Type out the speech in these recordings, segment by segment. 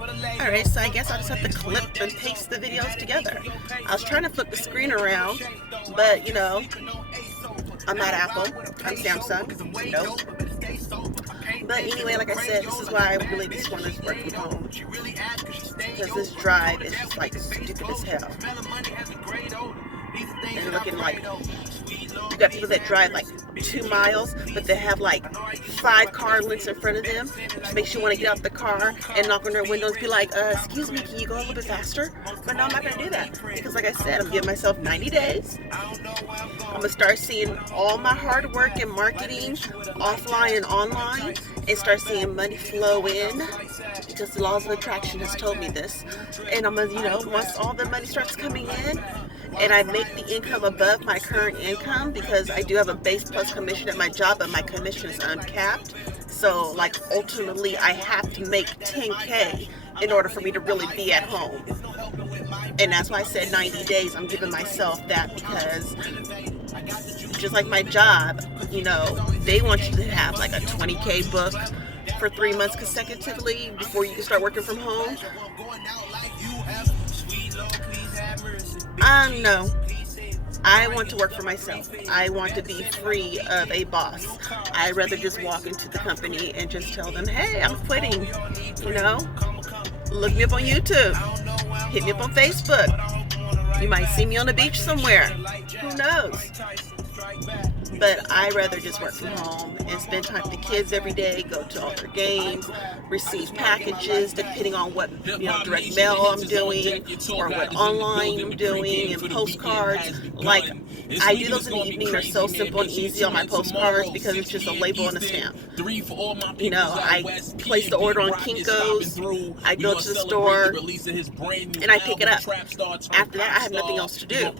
Alright, so I guess I'll just have to clip and paste the videos together. I was trying to flip the screen around, but I'm not Apple, I'm Samsung, nope. But anyway, like I said, this is why I really just want to work from home. Because this drive is just like stupid as hell. And looking like, you got people that drive like 2 miles, but they have like 5 car lengths in front of them, which makes you want to get out the car and knock on their windows and be like, excuse me, can you go a little bit faster? But no, I'm not going to do that. Because like I said, I'm giving myself 90 days. I'm going to start seeing all my hard work in marketing, offline and online, and start seeing money flow in, because the laws of attraction has told me this. And I'm going to, once all the money starts coming in, and I make the income above my current income, because I do have a base plus commission at my job, but my commission is uncapped. So like ultimately I have to make 10K in order for me to really be at home. And that's why I said 90 days. I'm giving myself that, because just like my job, they want you to have like a 20K book for 3 months consecutively before you can start working from home. No. I want to work for myself. I want to be free of a boss. I'd rather just walk into the company and just tell them, hey, I'm quitting. Look me up on YouTube. Hit me up on Facebook. You might see me on the beach somewhere. Who knows? But I'd rather just work from home and spend time with the kids every day, go to all their games, receive packages depending on what direct mail I'm doing or what online I'm doing, and postcards. Like, I do those in the evening. They're so simple and easy on my postcards because it's just a label and a stamp. I place the order on Kinko's, I go to the store, and I pick it up. After that, I have nothing else to do.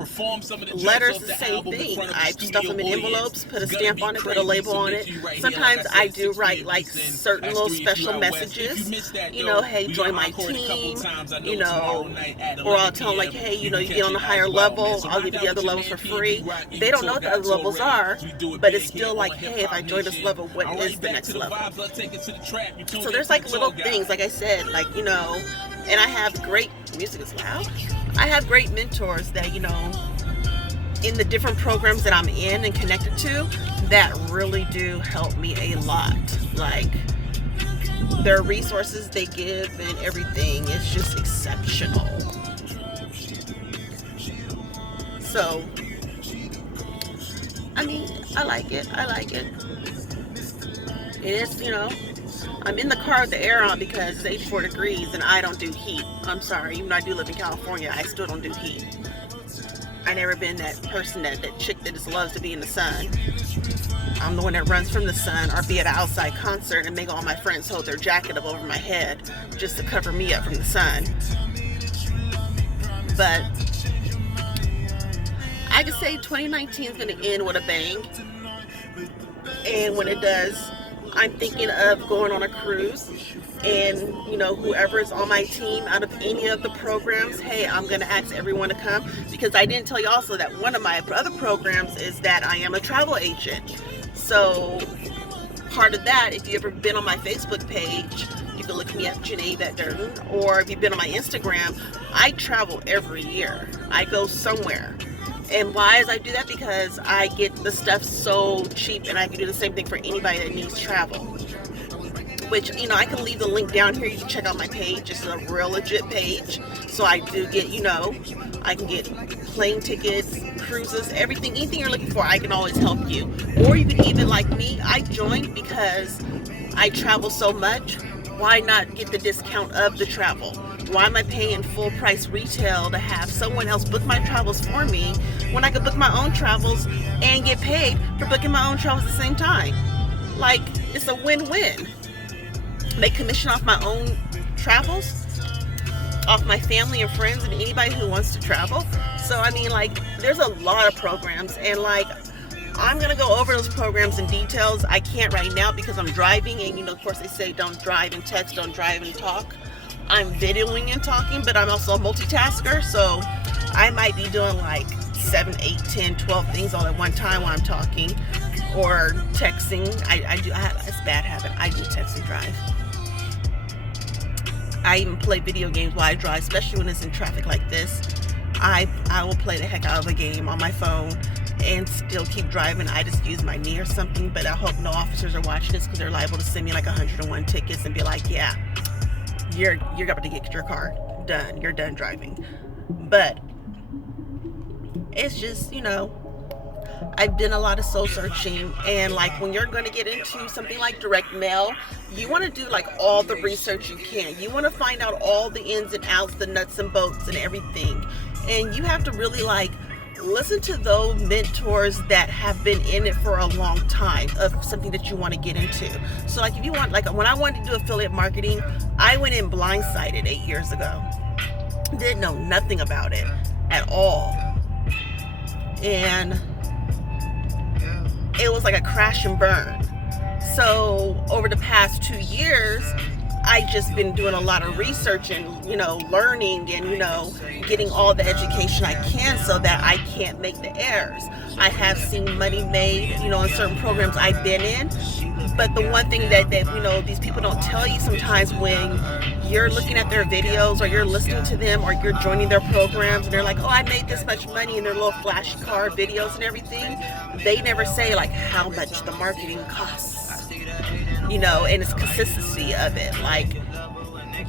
Letters, the same thing. I stuff them in envelopes, put a stamp on it, put a label on it. Sometimes I do write like certain little special messages, hey, join my team, or I'll tell them like, hey, you get on a higher level, I'll give you the other levels for free. They don't know what the other levels are, but it's still like, hey, if I join this level, what is the next level? So there's like little things, like I said, and I have great, music is loud. I have great mentors that, in the different programs that I'm in and connected to, that really do help me a lot. Like, their resources they give and everything is just exceptional. So, I like it. It is, I'm in the car with the air on because it's 84 degrees and I don't do heat. I'm sorry, even though I do live in California, I still don't do heat. I never been that person, that chick that just loves to be in the sun. I'm the one that runs from the sun, or be at an outside concert and make all my friends hold their jacket up over my head just to cover me up from the sun. But I can say 2019 is going to end with a bang. And when it does, I'm thinking of going on a cruise, and whoever is on my team out of any of the programs, hey, I'm going to ask everyone to come, because I didn't tell you also that one of my other programs is that I am a travel agent. So part of that, if you've ever been on my Facebook page, you can look me up, Janae Durden, or if you've been on my Instagram, I travel every year. I go somewhere. And why does I do that? Because I get the stuff so cheap, and I can do the same thing for anybody that needs travel. Which, I can leave the link down here. You can check out my page. It's a real legit page. So I do get, I can get plane tickets, cruises, anything you're looking for, I can always help you. Or you can even, like me, I joined because I travel so much. Why not get the discount of the travel? Why am I paying full price retail to have someone else book my travels for me when I could book my own travels and get paid for booking my own travels at the same time? Like, it's a win-win. Make commission off my own travels, off my family and friends and anybody who wants to travel. So, there's a lot of programs, and I'm going to go over those programs in details. I can't right now because I'm driving, and of course they say don't drive and text, don't drive and talk. I'm videoing and talking, but I'm also a multitasker, so I might be doing 7, 8, 10, 12 things all at one time while I'm talking, or texting. I have this bad habit. I do text and drive. I even play video games while I drive, especially when it's in traffic like this. I will play the heck out of a game on my phone and still keep driving. I just use my knee or something, but I hope no officers are watching this because they're liable to send me like 101 tickets and be like, yeah, you're about to get your car done. You're done driving. But it's just, I've done a lot of soul searching, and like when you're going to get into something like direct mail, you want to do like all the research you can. You want to find out all the ins and outs, the nuts and bolts and everything. And you have to really like listen to those mentors that have been in it for a long time of something that you want to get into. So like if you want, like when I wanted to do affiliate marketing, I went in blindsided 8 years ago. Didn't know nothing about it at all. And it was like a crash and burn. So over the past 2 years, I just been doing a lot of research and, learning and, getting all the education I can so that I can't make the errors. I have seen money made, in certain programs I've been in. But the one thing that these people don't tell you sometimes when you're looking at their videos or you're listening to them or you're joining their programs and they're like, oh, I made this much money in their little flash car videos and everything, they never say like how much the marketing costs, and it's consistency of it. Like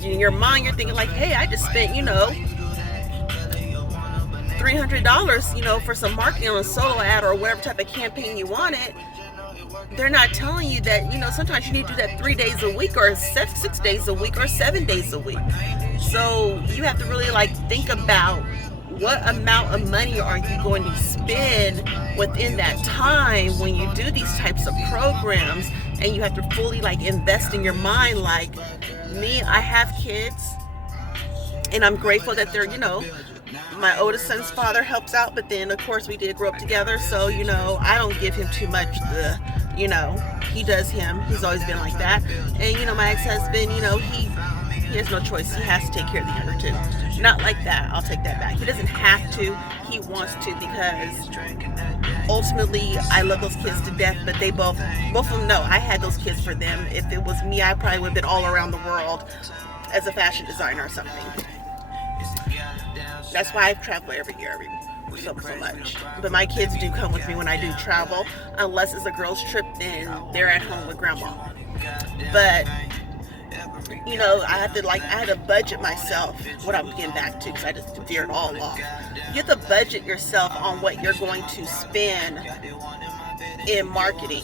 in your mind, you're thinking like, hey, I just spent, $300, for some marketing on a solo ad or whatever type of campaign you wanted. They're not telling you that, sometimes you need to do that 3 days a week or 6 days a week or 7 days a week. So you have to really like think about what amount of money are you going to spend within that time when you do these types of programs, and you have to fully like invest in your mind. Like me, I have kids and I'm grateful that they're, my oldest son's father helps out, but then of course we did grow up together, so I don't give him too much. He does him. He's always been like that. And my ex-husband, he has no choice. He has to take care of the younger two. Not like that. I'll take that back. He doesn't have to. He wants to, because ultimately I love those kids to death. But they both of them know I had those kids for them. If it was me, I probably would have been all around the world as a fashion designer or something. That's why I travel every year, so much. But my kids do come with me when I do travel. Unless it's a girls' trip, then they're at home with grandma. But I had to budget myself what I'm getting back to, because I just veered all off. You have to budget yourself on what you're going to spend in marketing.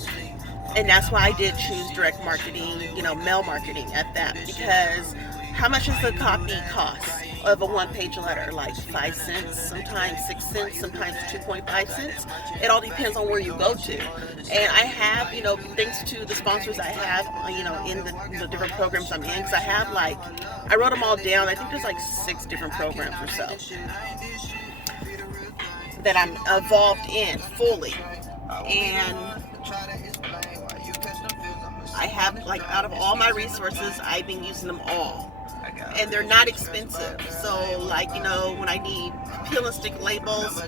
And that's why I did choose direct marketing, mail marketing at that, because how much does the copy cost of a one-page letter? Like 5 cents, sometimes 6 cents, sometimes 2.5 cents. It all depends on where you go to. And I have, thanks to the sponsors I have, in the different programs I'm in, because I wrote them all down. I think there's like 6 different programs or so that I'm involved in fully. And I have, out of all my resources, I've been using them all. And they're not expensive. So when I need peel and stick labels,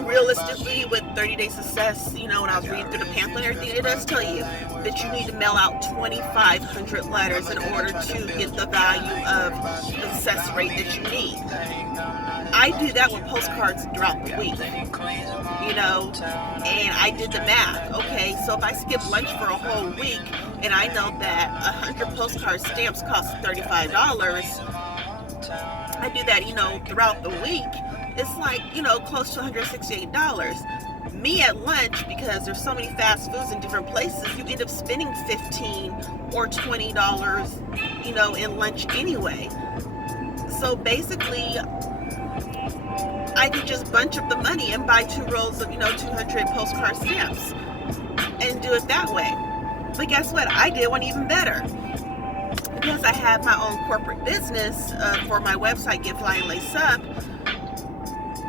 realistically with 30-day success, when I was reading through the pamphlet and everything, it does tell you that you need to mail out 2,500 letters in order to get the value of the success rate that you need. I do that with postcards throughout the week, and I did the math. Okay, so if I skip lunch for a whole week, and I know that 100 postcard stamps cost $35, I do that, throughout the week. It's like, close to $168. Me at lunch, because there's so many fast foods in different places, you end up spending $15 or $20, in lunch anyway. So basically, I could just bunch up the money and buy 2 rolls of, 200 postcard stamps and do it that way. But guess what? I did one even better. Because I have my own corporate business for my website, Get Fly and Lace Up,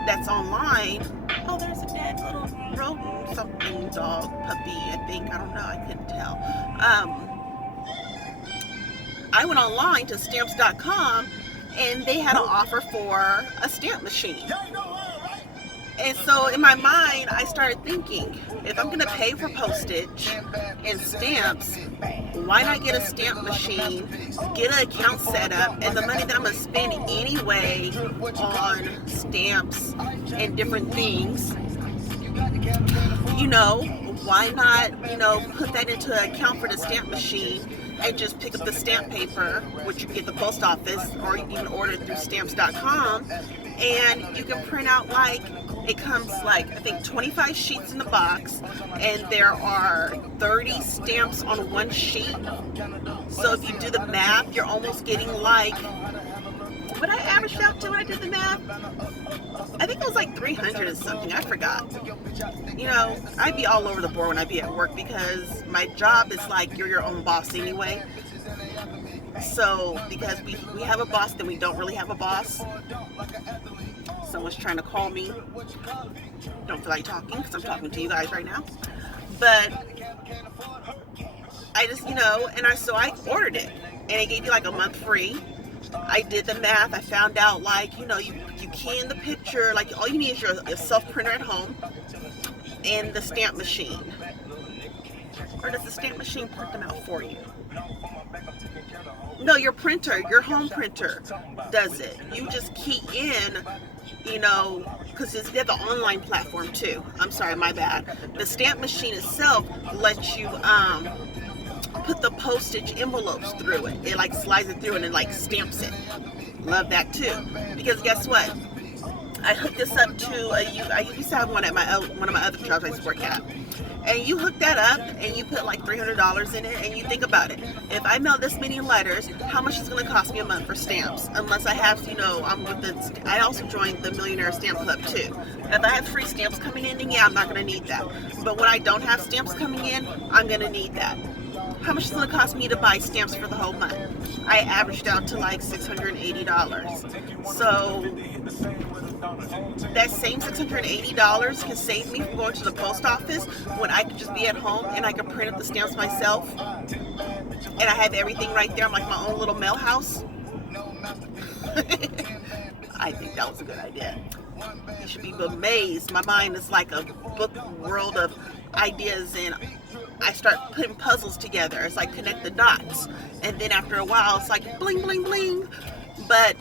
that's online. Oh, there's a dead little rodent, something, dog, puppy, I think. I don't know. I couldn't tell. I went online to stamps.com, and they had an offer for a stamp machine. And so in my mind, I started thinking, if I'm going to pay for postage and stamps, why not get a stamp machine, get an account set up, and the money that I'm going to spend anyway on stamps and different things, why not, put that into an account for the stamp machine and just pick up the stamp paper, which you get at the post office, or you can order it through stamps.com, and you can print out it comes I think 25 sheets in the box, and there are 30 stamps on one sheet. So if you do the math, you're almost getting what I averaged out to when I did the math, I think it was 300 and something. I forgot. I'd be all over the board when I be at work because my job is you're your own boss anyway. So because we have a boss, then we don't really have a boss. Someone's trying to call me. Don't feel like talking because I'm talking to you guys right now. But I just, so I ordered it, and it gave you a month free. I did the math. I found out you key in the picture, all you need is your self printer at home and the stamp machine. Or does the stamp machine print them out for you? No, your home printer does it. You just key in, because they have the online platform too. I'm sorry, my bad. The stamp machine itself lets you put the postage envelopes through it. It slides it through and it stamps it. Love that too. Because guess what? I hooked this up to I used to have one at one of my other jobs I used to work at. And you hook that up and you put $300 in it, and you think about it. If I mail this many letters, how much is it going to cost me a month for stamps? Unless I have, I also joined the Millionaire Stamp Club too. If I have free stamps coming in, then yeah, I'm not going to need that. But when I don't have stamps coming in, I'm going to need that. How much is it going to cost me to buy stamps for the whole month? I averaged out to $680. So that same $680 can save me from going to the post office when I could just be at home and I could print up the stamps myself. And I have everything right there. I'm like my own little mail house. I think that was a good idea. You should be amazed. My mind is like a book world of ideas, and I start putting puzzles together. It's connect the dots, and then after a while it's bling bling bling. But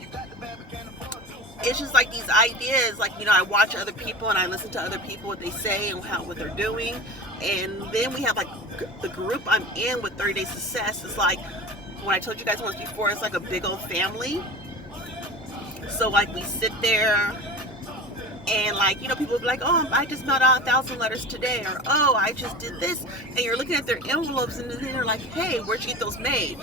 it's just these ideas, I watch other people and I listen to other people, what they say and what they're doing. And then we have the group I'm in with 30 Day Success. It's when I told you guys once before, it's a big old family. So we sit there and people will be oh, I just mailed out 1,000 letters today, or oh, I just did this. And you're looking at their envelopes and then they're hey, where'd you get those made?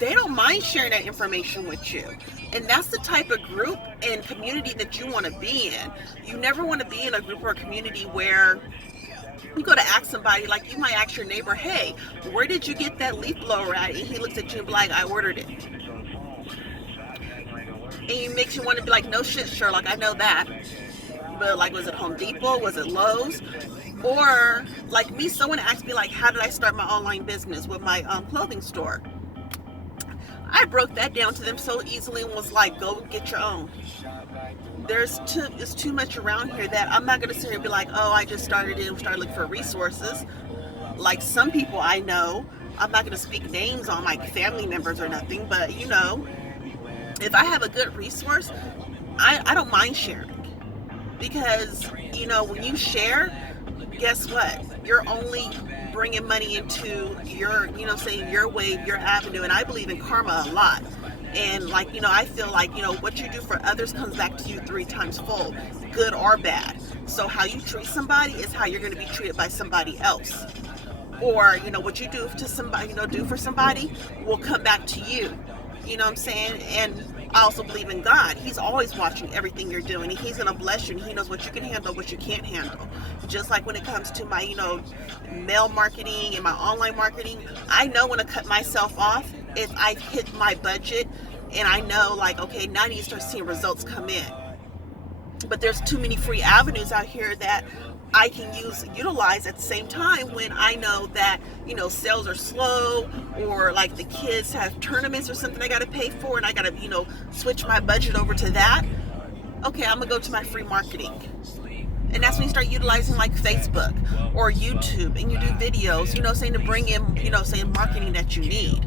They don't mind sharing that information with you. And that's the type of group and community that you want to be in. You never want to be in a group or a community where you go to ask somebody, you might ask your neighbor, hey, where did you get that leaf blower at? And he looks at you and be I ordered it. And it makes you want to be no shit, Sherlock, I know that. But was it Home Depot? Was it Lowe's? Or me, someone asked me how did I start my online business with my clothing store? I broke that down to them so easily and was go get your own. It's too much around here that I'm not going to sit here and be oh, I just started looking for resources. Some people I know, I'm not going to speak names on my family members or nothing, but if I have a good resource, I don't mind sharing. Because, when you share, guess what? You're only bringing money into your, your way, your avenue. And I believe in karma a lot. And I feel what you do for others comes back to you 3 times fold, good or bad. So how you treat somebody is how you're going to be treated by somebody else. Or, what you do to somebody, do for somebody will come back to you. You know what I'm saying? And I also believe in God. He's always watching everything you're doing. And He's going to bless you. And He knows what you can handle, what you can't handle. Just like when it comes to my, mail marketing and my online marketing, I know when to cut myself off if I hit my budget. And I know, okay, now I need to start seeing results come in. But there's too many free avenues out here that I can utilize at the same time when I know that, sales are slow, or the kids have tournaments or something I got to pay for and I got to, switch my budget over to that. Okay, I'm going to go to my free marketing. And that's when you start utilizing like Facebook or YouTube, and you do videos, saying to bring in, saying marketing that you need.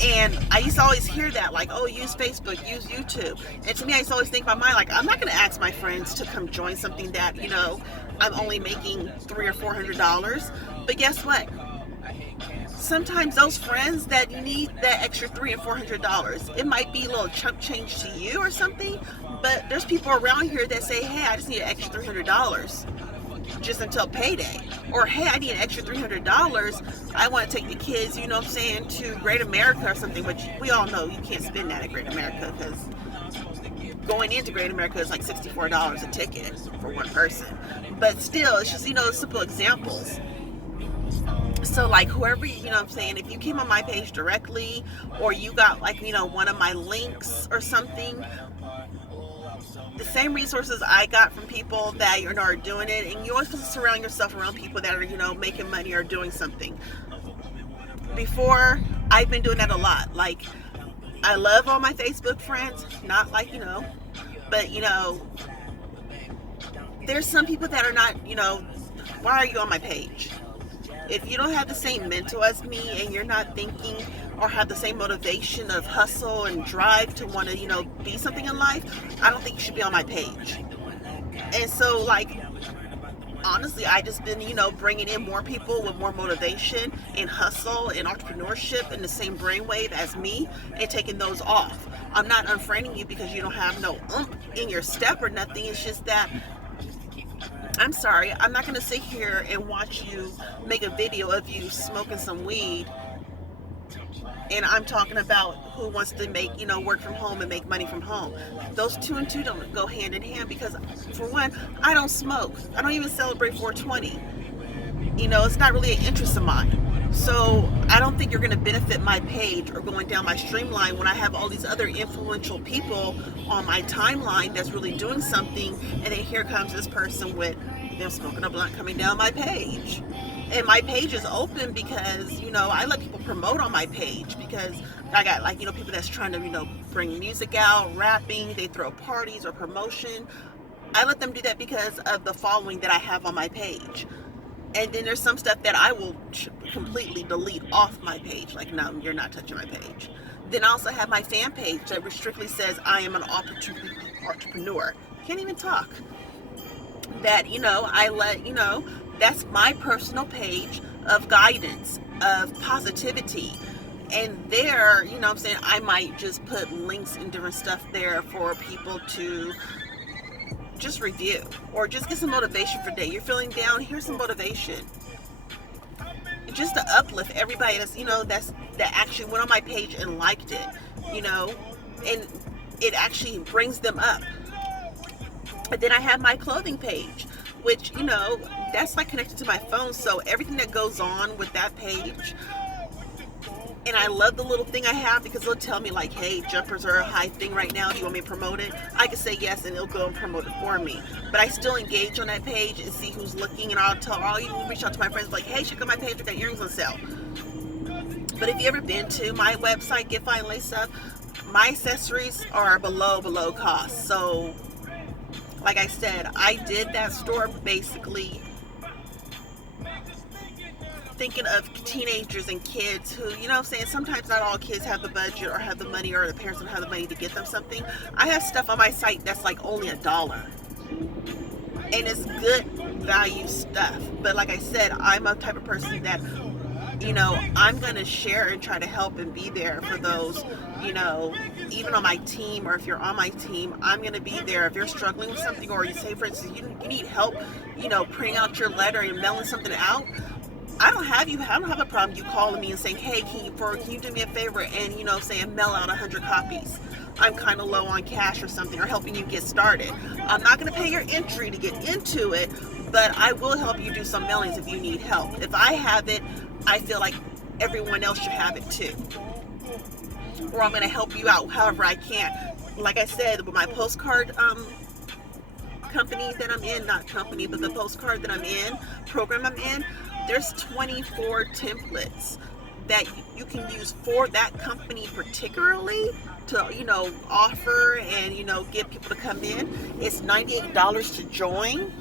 And I used to always hear that, like, oh, use Facebook, use YouTube. And to me, I used to always think in my mind, like, I'm not going to ask my friends to come join something that, I'm only making $300 or $400. But guess what? Sometimes those friends that you need that extra $300 and $400, it might be a little chump change to you or something, but there's people around here that say, hey, I just need an extra $300 just until payday. Or, hey, I need an extra $300. I want to take the kids, to Great America or something, which we all know you can't spend that at Great America, because going into Great America is like $64 a ticket for one person. But still, it's just, simple examples. So like whoever, if you came on my page directly, or you got like, one of my links or something, the same resources I got from people that are doing it, and you always supposed to surround yourself around people that are, making money or doing something. Before, I've been doing that a lot. Like, I love all my Facebook friends, not like, but there's some people that are not, why are you on my page? If you don't have the same mental as me, and you're not thinking or have the same motivation of hustle and drive to want to, be something in life, I don't think you should be on my page. And so, like, honestly, I just been, bringing in more people with more motivation and hustle and entrepreneurship in the same brainwave as me, and taking those off. I'm not unfriending you because you don't have no in your step or nothing. It's just that, I'm sorry, I'm not going to sit here and watch you make a video of you smoking some weed, and I'm talking about who wants to make, work from home and make money from home. Those two and two don't go hand in hand, because for one, I don't smoke. I don't even celebrate 420. It's not really an interest of mine. So I don't think you're going to benefit my page or going down my streamline when I have all these other influential people on my timeline that's really doing something, and then here comes this person with them smoking a blunt coming down my page. And my page is open because, I let people promote on my page, because I got like, people that's trying to, bring music out, rapping, they throw parties or promotion. I let them do that because of the following that I have on my page. And then there's some stuff that I will completely delete off my page. Like, no, you're not touching my page. Then I also have my fan page that strictly says I am an entrepreneur. Can't even talk. That, I let, that's my personal page of guidance, of positivity. And there, I might just put links and different stuff there for people to just review, or just get some motivation for the day. You're feeling down, here's some motivation, just to uplift everybody that's that actually went on my page and liked it, and it actually brings them up. And then I have my clothing page, which that's like connected to my phone, so everything that goes on with that page. And I love the little thing I have, because it'll tell me like, hey, jumpers are a high thing right now. Do you want me to promote it? I can say yes, and it'll go and promote it for me. But I still engage on that page and see who's looking, and I'll even reach out to my friends like, hey, check out my page, I got earrings on sale. But if you ever been to my website, Get Fine Lace Up, my accessories are below cost. So, like I said, I did that store basically thinking of teenagers and kids who, sometimes not all kids have the budget or have the money, or the parents don't have the money to get them something. I have stuff on my site that's like only $1. And it's good value stuff. But like I said, I'm a type of person that, I'm going to share and try to help and be there for those, even on my team, or if you're on my team, I'm going to be there. If you're struggling with something, or you say, for instance, you need help, printing out your letter and mailing something out, I don't have a problem you calling me and saying, hey, can you do me a favor and, saying mail out 100 copies. I'm kind of low on cash or something, or helping you get started. I'm not going to pay your entry to get into it, but I will help you do some mailings if you need help. If I have it, I feel like everyone else should have it too. Or I'm going to help you out however I can. Like I said, with my postcard company that I'm in, not company, but the postcard that I'm in, program I'm in, there's 24 templates that you can use for that company particularly to, offer and, get people to come in. It's $98 to join.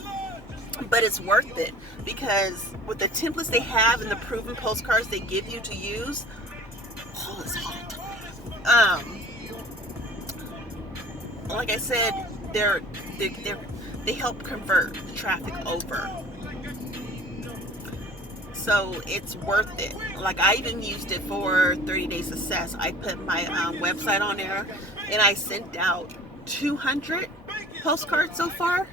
but it's worth it because with the templates they have and the proven postcards they give you to use, oh, it's hot. Like I said, they help convert the traffic over. So it's worth it. Like I even used it for 30 Day Success. I put my website on there and I sent out 200 postcards so far.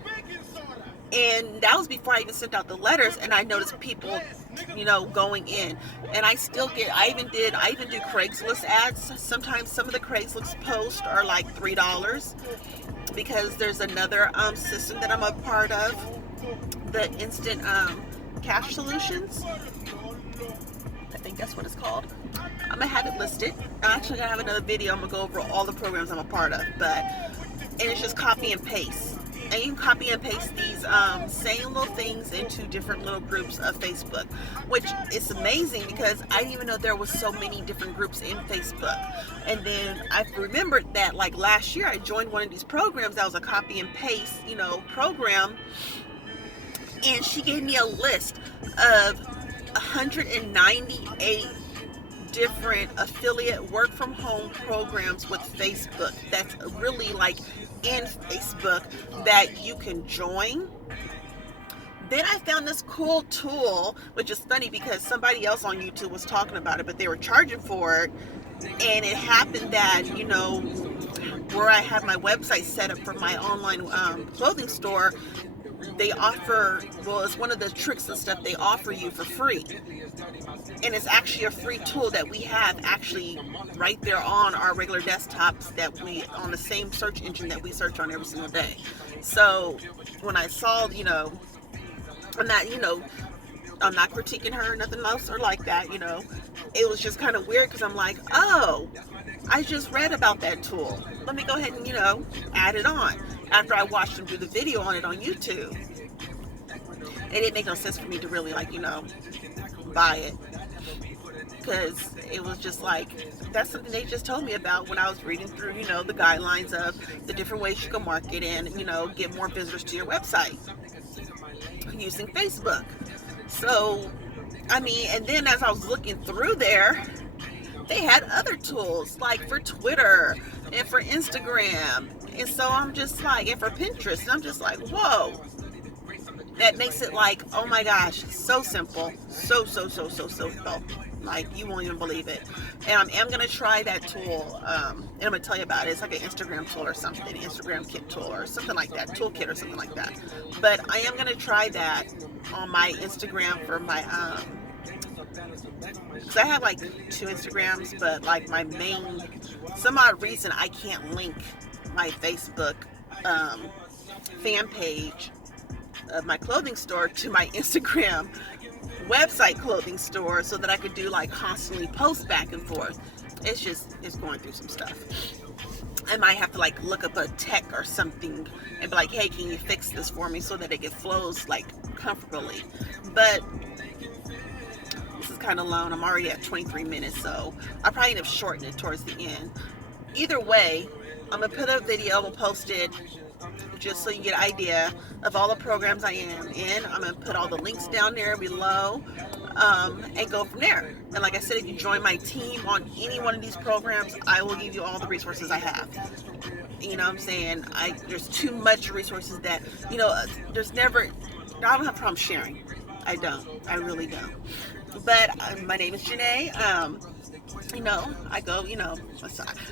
And that was before I even sent out the letters, and I noticed people, going in. And I even do Craigslist ads. Sometimes some of the Craigslist posts are like $3 because there's another system that I'm a part of, the instant cash solutions. I think that's what it's called. I'm gonna have it listed. I'm actually gonna have another video. I'm gonna go over all the programs I'm a part of, and it's just copy and paste. And you can copy and paste these same little things into different little groups of Facebook, which is amazing because I didn't even know there was so many different groups in Facebook. And then I remembered that like last year I joined one of these programs that was a copy and paste, program, and she gave me a list of 198 different affiliate work from home programs with Facebook that's really like in Facebook that you can join. Then I found this cool tool, which is funny because somebody else on YouTube was talking about it, but they were charging for it. And it happened that, where I have my website set up for my online clothing store, they offer, it's one of the tricks and stuff they offer you for free. And it's actually a free tool that we have actually right there on our regular desktops on the same search engine that we search on every single day. So when I saw, I'm not critiquing her or nothing else or like that, it was just kind of weird because I'm like, oh, I just read about that tool. Let me go ahead and, add it on after I watched them do the video on it on YouTube. It didn't make no sense for me to really buy it because it was just like, that's something they just told me about when I was reading through, the guidelines of the different ways you can market and, get more visitors to your website using Facebook. So, and then as I was looking through there, they had other tools like for Twitter and for Instagram. And so I'm just like, and for Pinterest, and I'm just like, whoa. That makes it like, oh my gosh, so simple. So simple. Like, you won't even believe it. And I am going to try that tool. And I'm going to tell you about it. It's like an Instagram tool or something. Instagram kit tool or something like that. Toolkit or something like that. But I am going to try that on my Instagram for my, because I have like 2 Instagrams, but like my main, some odd reason I can't link my Facebook fan page of my clothing store to my Instagram website clothing store so that I could do like constantly post back and forth. It's going through some stuff. I might have to like look up a tech or something and be like, hey, can you fix this for me so that it flows like comfortably. But this is kind of long. I'm already at 23 minutes, so I'll probably end up shortening it towards the end. Either way, I'm going to put a video and post it just so you get an idea of all the programs I am in. I'm going to put all the links down there below and go from there. And like I said, if you join my team on any one of these programs, I will give you all the resources I have. You know what I'm saying? There's too much resources that, there's never, I don't have a problem sharing. I don't. I really don't. But my name is Janae. I go,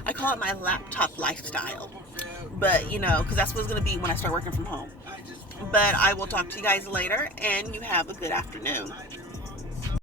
I call it my laptop lifestyle. But, because that's what it's going to be when I start working from home. But I will talk to you guys later, and you have a good afternoon.